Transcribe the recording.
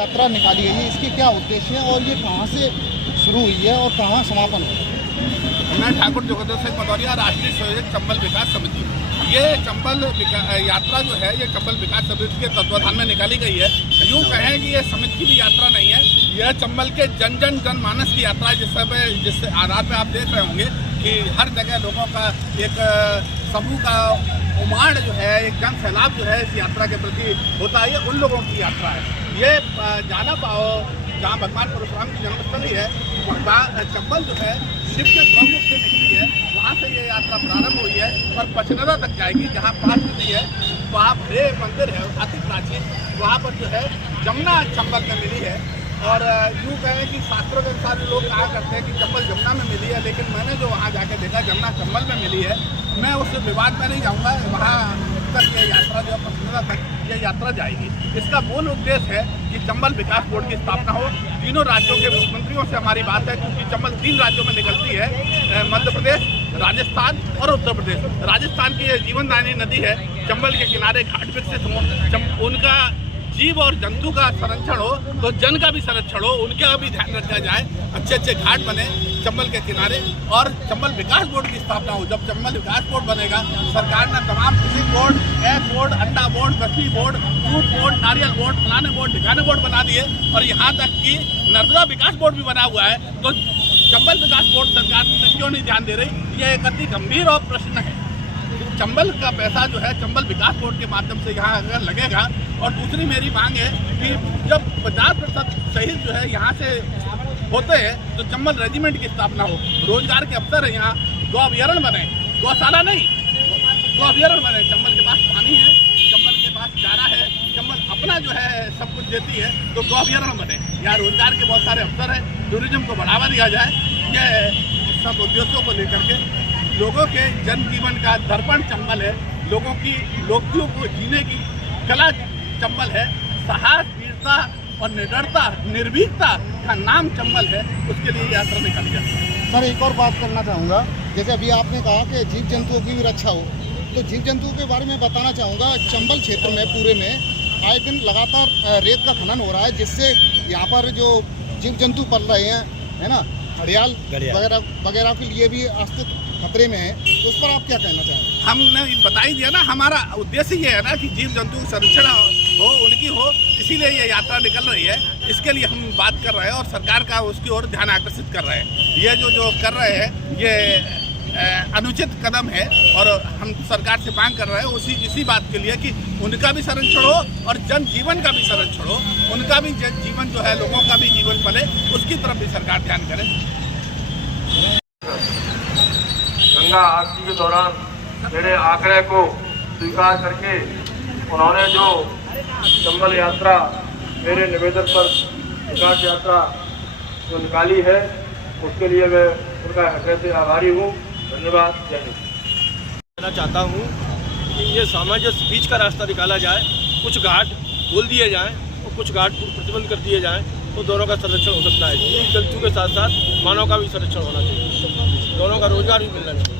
यात्रा निकाली गई है, इसके क्या उद्देश्य है और ये कहाँ से शुरू हुई है और कहाँ समापन होगा? मैं ठाकुर जोगेंद्र सिंह भदौरिया, राष्ट्रीय संयोजक चंबल विकास समिति। ये चंबल यात्रा जो है ये चंबल विकास समिति के तत्वाधान में निकाली गई है। यूँ कहें कि ये समिति की भी यात्रा नहीं है, यह चंबल के जनमानस की यात्रा है। जिससे आधार पर आप देख रहे होंगे कि हर जगह लोगों का एक समूह का उमाड़ जो है, एक जन सैलाब जो है इस यात्रा के प्रति होता है। ये उन लोगों की यात्रा है। ये जाना पाओ जहाँ भगवान परशुराम की जन्मस्थली है, चंबल जो है शिव के गौमुख से निकली है, वहाँ से ये यात्रा प्रारंभ हुई है और पचनदा तक जाएगी, जहाँ पास नदी है वहाँ भरे मंदिर है अति प्राचीन, वहाँ पर जो है जमुना चंबल में मिली है। और यूँ कहें कि शास्त्रों के अनुसार लोग कहा करते हैं कि चंबल जमुना में मिली है, लेकिन मैंने जो वहाँ जाके देखा जमुना चंबल में मिली है। मैं उस विवाद में नहीं जाऊँगा, वहाँ तक ये यात्रा जो है पचनदा तक ये यात्रा जाएगी। इसका मूल उद्देश्य है कि चंबल विकास बोर्ड की स्थापना हो। तीनों राज्यों के मुख्यमंत्रियों से हमारी बात है, क्योंकि चंबल 3 राज्यों में निकलती है, मध्य प्रदेश, राजस्थान और उत्तर प्रदेश। राजस्थान की जीवनदायिनी नदी है, चंबल के किनारे घाट विकसित हो, उनका जीव और जंतु का संरक्षण हो तो जन का भी संरक्षण हो, उनका भी ध्यान रखा जाए। अच्छे अच्छे घाट बने चंबल के किनारे और चंबल विकास बोर्ड की स्थापना हो। जब चंबल विकास बोर्ड बनेगा, सरकार ने तमाम कृषि बोर्ड, एग बोर्ड, अंडा बोर्ड, मछली बोर्ड, दूध बोर्ड, नारियल बोर्ड, फलाने बोर्ड, ठिकाने बोर्ड बना दिए और यहाँ तक कि नर्मदा विकास बोर्ड भी बना हुआ है। तो चंबल विकास बोर्ड सरकार क्यों नहीं ध्यान दे रही? ये एक अति गंभीर और प्रश्न है। चंबल का पैसा जो है चंबल विकास बोर्ड के माध्यम से यहाँ अगर लगेगा। और दूसरी मेरी मांग है कि जब 50% शहीद जो है यहाँ से होते हैं तो चंबल रेजिमेंट की स्थापना हो, रोजगार के अवसर है, यहाँ गौ अभ्यारण्य बने, गौशाला नहीं, गौ अभ्यारण्य बने। चंबल के पास पानी है, चंबल के पास चारा है, चंबल अपना जो है सब कुछ देती है, तो गौ अभ्यारण्य बने। यहाँ रोजगार के बहुत सारे अवसर है, टूरिज्म को बढ़ावा दिया जाए। ये सब उद्देश्यों को लेकर के लोगों के जनजीवन का दर्पण चंबल है, लोगों की लोकतियों को जीने की कला चंबल है, साहस, वीरता और निडरता, निर्भीकता का नाम चंबल है। उसके लिए यात्रा निकाली जाती है। सर, एक और बात करना चाहूँगा, जैसे अभी आपने कहा कि जीव जंतुओं की भी रक्षा हो, तो जीव जंतुओं के बारे में बताना चाहूँगा। चंबल क्षेत्र में पूरे में आए दिन लगातार रेत का खनन हो रहा है, जिससे यहाँ पर जो जीव जंतु पल रहे हैं, है ना, घड़ियाल वगैरह के लिए भी अस्तित्व खतरे में है। तो उस पर आप क्या कहना चाहेंगे? हमने बता ही दिया ना, हमारा उद्देश्य ये है ना कि जीव जंतु संरक्षण हो, उनकी हो, इसीलिए ये यात्रा निकल रही है। इसके लिए हम बात कर रहे हैं और सरकार का उसकी ओर ध्यान आकर्षित कर रहे हैं। ये जो कर रहे हैं ये अनुचित कदम है और हम सरकार से मांग कर रहे हैं इसी बात के लिए कि उनका भी संरक्षण हो और जन जीवन का भी संरक्षण हो, उनका भी जन जीवन जो है, लोगों का भी जीवन पले, उसकी तरफ भी सरकार ध्यान करे। गंगा आरती के दौरान मेरे आग्रह को स्वीकार करके उन्होंने जो चंबल यात्रा मेरे निवेदन पर विकास यात्रा जो निकाली है, उसके लिए मैं उनका हृदय से आभारी हूँ। धन्यवाद। जय हिंद। कहना चाहता हूँ कि ये सामंजस्य बीच का रास्ता निकाला जाए, कुछ घाट खोल दिए जाएँ और कुछ घाट प्रतिबंध कर दिए जाएँ, तो दोनों का संरक्षण हो सकता है। जीव जंतु के साथ साथ मानव का भी संरक्षण होना चाहिए, दोनों का रोजगार भी मिलना चाहिए।